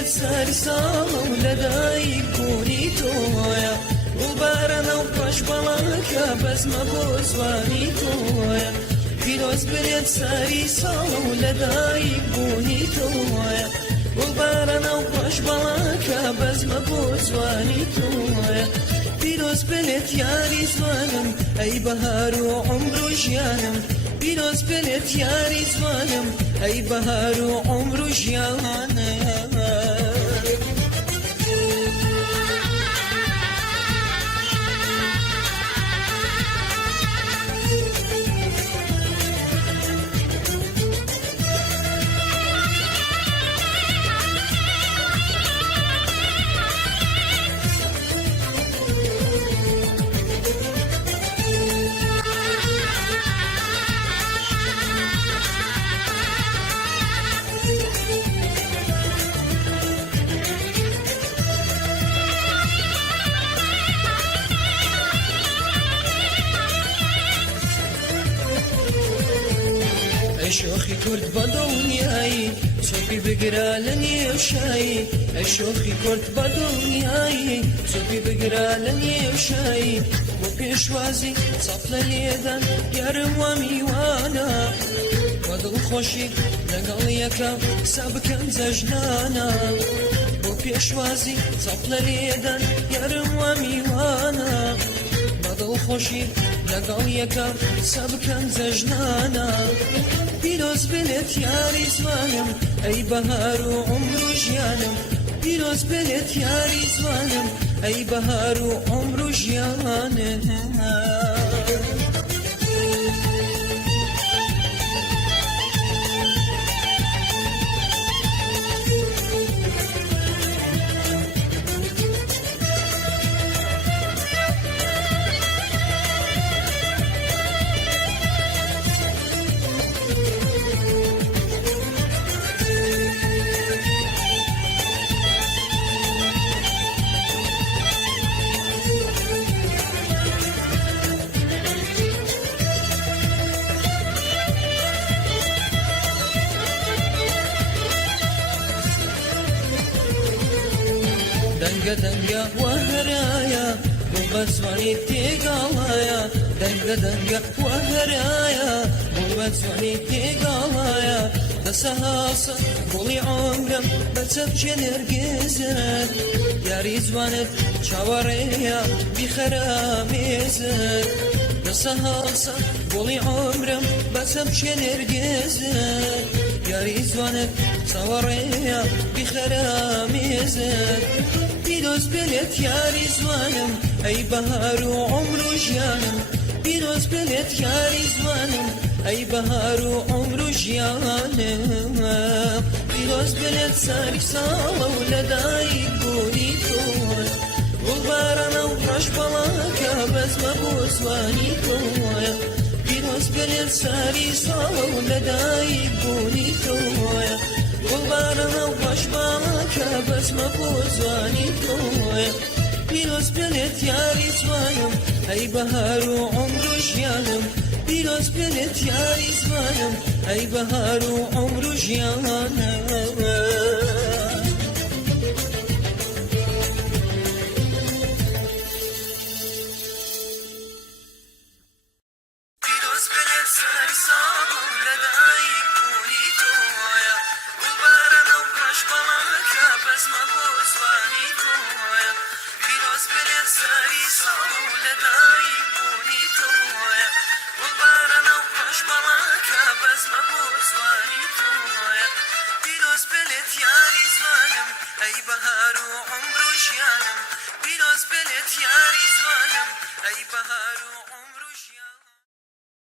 بلد ساری ساڵ و لەدایک بوونی تۆیە وبارەنە و پەش بەڵەکە بەزمە بۆ زوانی تۆیە پیرۆز بلێت ساری ساڵ و لەدایک بوونی تۆیە وبارەنە و پەش بەڵەکە بەزمە بۆ زوانی تۆیە پیرۆز بلێت یاری زوانم ئەی بەهار و عومر و ژیانم پیرۆز بلێت یاری زوانم ئەی بەهار و عومر و ژیانم شوخی کرد با دنیایی صبحی بگرا لنیو شایی شوخی کرد با دنیایی صبحی بگرا لنیو شایی بو پیشوازی صف لیدن یارم و میوانا و دل خوشی لگل یکم سبکم زجنانا بو پیشوازی صف لیدن یارم و میوانا و دل خوشی لگل یکم سبکم زجنانا پیرۆز بلێت یاری زوانم ئەی بەهار و عومر و ژیانم پیرۆز بلێت یاری زوانم ئەی بەهار و عومر و ژیانم دنگە دەنگە وەهرایە بۆ بەزوانی تێگاڵایە دەنگە دەنگە وەهرایە بۆ بەزوانی تێگاڵایە دەسە هاسە گوڵی عۆمرم بەچە بچێ نێرگێزت یاری جوانت چاوەڕێیە بیخەرە مێزت دەسە هاسە گوڵی عۆمرم بەچە بچێ نێرگێزت یاری جوانت چاوەڕێیە بیخەرە مێزت پیرۆز بلێت یاری زوانم ئەی بەهار و عومر و ژیانم پیرۆز بلێت یاری زوانم ئەی بەهار و عومر و ژیانم پیرۆز بلێت ساری ساڵە و لەدایک بوونی تۆیە وبارەنە و ڕەش بەڵاکە بەزمە بۆ زوانی تۆیە پیرۆز بلێت ساری ساڵە و لەدایک بوونی تۆیە وبارەنە و ڕەش بەڵاکە بەزمە بۆ زوانی تۆیە پیرۆز بلێت یاری زوانم ئەی بەهار و عومر و ژیانم پیرۆز بلێت یاری زوانم ئەی بەهار و عومر و ژیانم ئەی بەهار و عومر و ژیانم پیرۆز بلێت یاری زوانم ئەی بەهار و